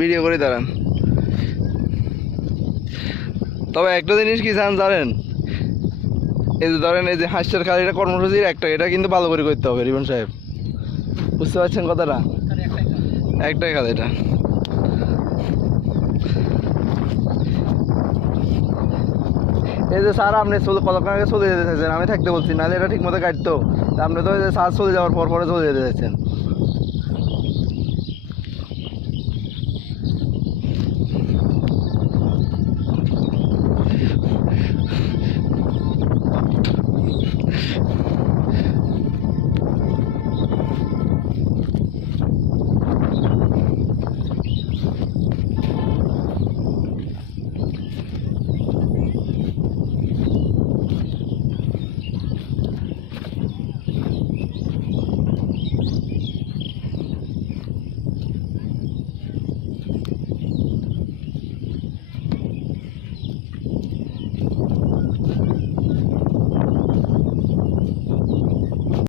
Video করে দাঁড়ান। তবে একটা জিনিস কি জানেন, এই যে ধরেন এই যে হাঁসের খালিটা কর্মসূচির একটা, এটা কিন্তু ভালো করে করতে হবে রিপন সাহেব, বুঝতে পারছেন কথাটা? একটাই কাজ এটা। এই যে স্যার আপনি কতক্ষণ আগে চলে যেতে চাইছেন, আমি থাকতে বলছি, নাহলে এটা ঠিক মতো কাটতো। আপনি তো স্যার চলে যাওয়ার পরে চলে যেতে চাইছেন।